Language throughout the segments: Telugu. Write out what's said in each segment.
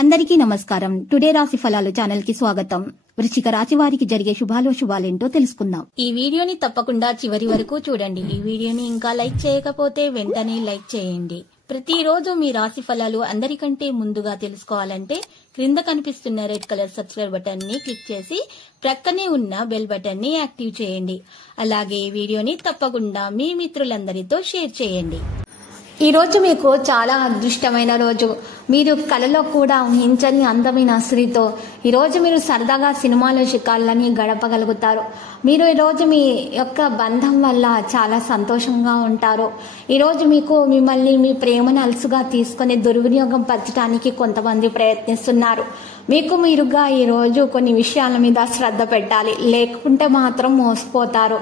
అందరికీ నమస్కారం. టుడే రాశి ఫలాలు ఛానల్ కి స్వాగతం. వృశ్చిక రాశి వారికి జరిగే శుభాలేంటో తెలుసుకుందాం. ఈ వీడియోని తప్పకుండా చివరి వరకు చూడండి. ఈ వీడియోని ఇంకా లైక్ చేయకపోతే వెంటనే లైక్ చేయండి. ప్రతిరోజు మీ రాశి ఫలాలు అందరికంటే ముందుగా తెలుసుకోవాలంటే క్రింద కనిపిస్తున్న రెడ్ కలర్ సబ్స్క్రైబ్ బటన్ ని క్లిక్ చేసి ప్రక్కనే ఉన్న బెల్ బటన్ ని యాక్టివ్ చేయండి. అలాగే ఈ వీడియోని తప్పకుండా మీ మిత్రులందరితో షేర్ చేయండి. ఈ రోజు మీకు చాలా అదృష్టమైన రోజు. మీరు కలలో కూడా ఊహించని అందమైన స్త్రీతో ఈరోజు మీరు సరదాగా సినిమాలో షికార్లని గడపగలుగుతారు. మీరు ఈరోజు మీ యొక్క బంధం వల్ల చాలా సంతోషంగా ఉంటారు. ఈరోజు మీకు మిమ్మల్ని మీ ప్రేమను అలసుగా తీసుకుని దుర్వినియోగం పరచడానికి కొంతమంది ప్రయత్నిస్తున్నారు. మీకు మీరుగా ఈరోజు కొన్ని విషయాల మీద శ్రద్ధ పెట్టాలి, లేకుంటే మాత్రం మోసపోతారు.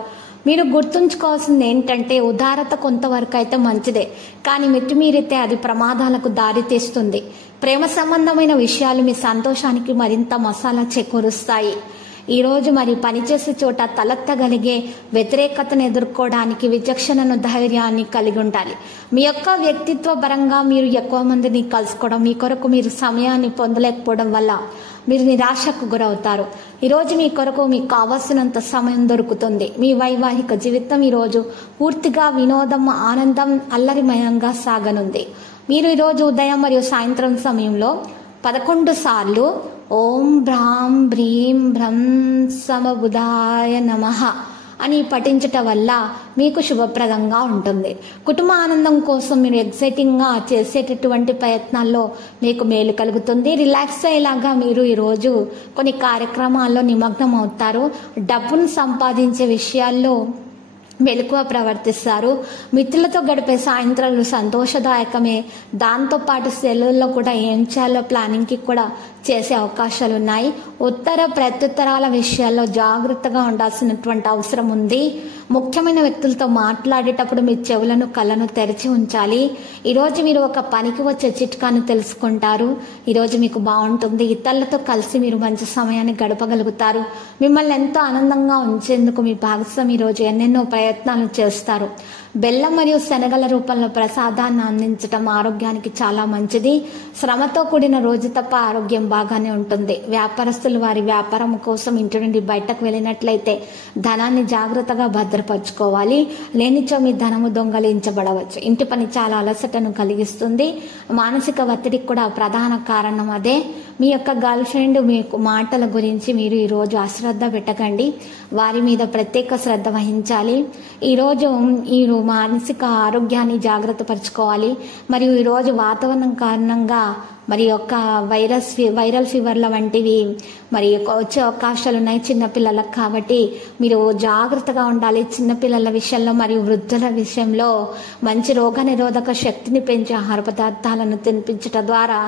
మీరు గుర్తుంచుకోవాల్సింది ఏంటంటే ఉదారత కొంతవరకు అయితే మంచిదే, కానీ మితిమీరితే అది ప్రమాదాలకు దారితీస్తుంది. ప్రేమ సంబంధమైన విషయాలు మీ సంతోషానికి మరింత మసాలా చేకూరుస్తాయి. ఈరోజు మరి పనిచేసే చోట తలెత్తగలిగే వ్యతిరేకతను ఎదుర్కోవడానికి విచక్షణను ధైర్యాన్ని కలిగి ఉండాలి. మీ యొక్క వ్యక్తిత్వ పరంగా మీరు ఎక్కువ మందిని కలుసుకోవడం, మీ కొరకు మీరు సమయాన్ని పొందలేకపోవడం వల్ల మీరు నిరాశకు గురవుతారు. ఈరోజు మీ కొరకు మీకు కావలసినంత సమయం దొరుకుతుంది. మీ వైవాహిక జీవితం ఈరోజు పూర్తిగా వినోదం, ఆనందం, అల్లరిమయంగా సాగనుంది. మీరు ఈరోజు ఉదయం మరియు సాయంత్రం సమయంలో 11 సార్లు ఓం భ్రాం భ్రీం భ్రం సమబుధాయ నమః అని పఠించటం వల్ల మీకు శుభప్రదంగా ఉంటుంది. కుటుంబ ఆనందం కోసం మీరు ఎక్సైటింగ్గా చేసేటటువంటి ప్రయత్నాల్లో మీకు మేలు కలుగుతుంది. రిలాక్స్ అయ్యేలాగా మీరు ఈరోజు కొన్ని కార్యక్రమాల్లో నిమగ్నం అవుతారు. డబ్బును సంపాదించే విషయాల్లో మెలకువ ప్రవర్తిస్తారు. మిత్రులతో గడిపే సాయంత్రాలు సంతోషదాయకమే. దాంతోపాటు సెలవుల్లో కూడా ఏం చేయాలో ప్లానింగ్కి కూడా చేసే అవకాశాలు ఉన్నాయి. ఉత్తర ప్రత్యుత్తరాల విషయాల్లో జాగ్రత్తగా ఉండాల్సినటువంటి అవసరం ఉంది. ముఖ్యమైన వ్యక్తులతో మాట్లాడేటప్పుడు మీ చెవులను కళ్ళను తెరిచి ఉంచాలి. ఈరోజు మీరు ఒక పనికి వచ్చే చిట్కాను తెలుసుకుంటారు. ఈరోజు మీకు బాగుంటుంది. ఇతరులతో కలిసి మీరు మంచి సమయాన్ని గడపగలుగుతారు. మిమ్మల్ని ఎంతో ఆనందంగా ఉంచేందుకు మీ భాగస్వామి ఈరోజు ఎన్నెన్నో ప్రయత్నాలు చేస్తారు. బెల్లం మరియు శనగల రూపంలో ప్రసాదాన్ని అందించడం ఆరోగ్యానికి చాలా మంచిది. శ్రమతో కూడిన రోజు తప్ప ఆరోగ్యం బాగానే ఉంటుంది. వ్యాపారస్తులు వారి వ్యాపారం కోసం ఇంటి నుండి బయటకు వెళ్ళినట్లయితే ధనాన్ని జాగ్రత్తగా భద్రపరచుకోవాలి. లేనిచో మీ ధనము దొంగలించబడవచ్చు. ఇంటి పని చాలా అలసటను కలిగిస్తుంది. మానసిక ఒత్తిడికి కూడా ప్రధాన కారణం అదే. మీ యొక్క గర్ల్ ఫ్రెండ్ మీకు మాటల గురించి మీరు ఈరోజు అశ్రద్ధ పెట్టకండి. వారి మీద ప్రత్యేక శ్రద్ధ వహించాలి. ఈరోజు మీరు మానసిక ఆరోగ్యాన్ని జాగ్రత్త పరచుకోవాలి. మరియు ఈరోజు వాతావరణం కారణంగా మరి యొక్క వైరల్ ఫీవర్ల వంటివి మరి వచ్చే అవకాశాలు ఉన్నాయి చిన్నపిల్లలకు. కాబట్టి మీరు జాగ్రత్తగా ఉండాలి. చిన్నపిల్లల విషయంలో మరియు వృద్ధుల విషయంలో మంచి రోగనిరోధక శక్తిని పెంచే ఆహార పదార్థాలను తినిపించడం ద్వారా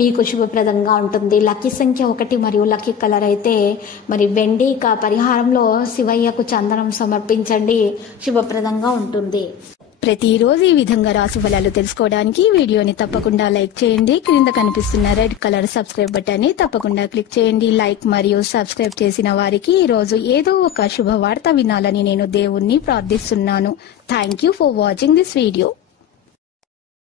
మీకు శుభప్రదంగా ఉంటుంది. లక్కీ సంఖ్య 1 మరియు లక్కీ కలర్ అయితే మరి వెండి. పరిహారంలో శివయ్యకు చందనం సమర్పించండి, శుభప్రదంగా ఉంటుంది. ప్రతిరోజు ఈ విధంగా రాశి ఫలాలు తెలుసుకోవడానికి వీడియోని తప్పకుండా లైక్ చేయండి. క్రింద కనిపిస్తున్న రెడ్ కలర్ సబ్స్క్రైబ్ బటన్ ని తప్పకుండా క్లిక్ చేయండి. లైక్ మరియు సబ్స్క్రైబ్ చేసిన వారికి ఈ రోజు ఏదో ఒక శుభవార్త వినాలని నేను దేవుణ్ణి ప్రార్థిస్తున్నాను. Thank you for watching this video.